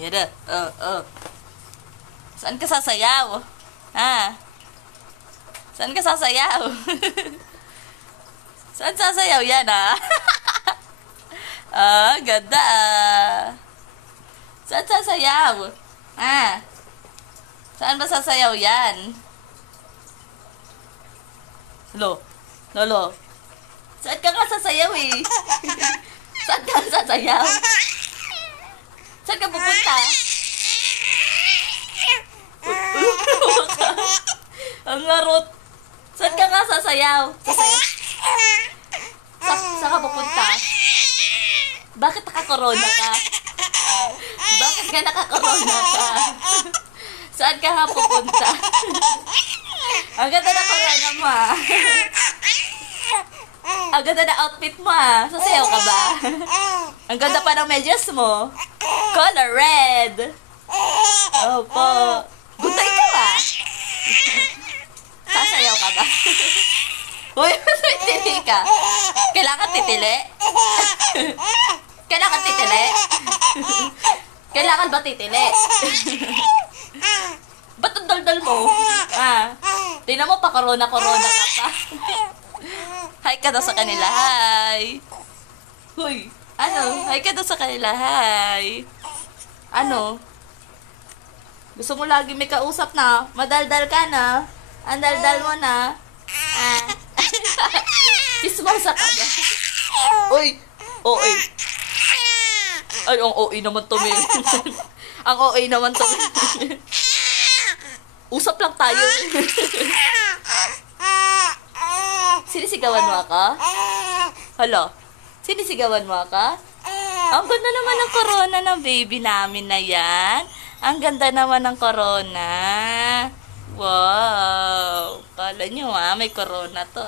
Ayan na. Oh. Saan ka sasayaw? Ha? Saan ka sasayaw? Saan sasayaw yan, ha? Ganda, Saan sasayaw? Ha? Saan ba sasayaw yan? Lolo. Saan ka nga sasayaw, eh? Saan ka sasayaw? Saan ka pupunta? Ang ngarot. Saan ka nga sasayaw? Saan ka pupunta? Bakit nakakorona ka? Bakit ka nakakorona ka? Saan ka nga pupunta? Ang ganda na corona mo, Ang ganda na outfit mo, Sasayaw ka ba? Ang ganda pa ng medyas mo. Color red. Opo. Gutay ka ba? Sasayaw ka ba? Uy, titili ka. Kailangan titili? Kailangan titili? Kailangan ba titili? Ba't ang daldal mo? Tingnan mo pa, corona-corona ka pa. Hi ka daw sa kanila, hi. Huy, ano? Hi ka daw sa kanila, hi. Ano? Gusto mo lagi may kausap na? Madaldal ka na? Ang daldal mo na? Kismosa ka ba? Uy! OA. Ay, ang OA naman tumingin. Ang OA naman tumingin. Usap lang tayo. Sinisigawan mo ako? Hala? Sinisigawan mo ako? Ang ganda naman ng corona ng baby namin na yan. Ang ganda naman ng corona. Wow! Kala nyo may corona to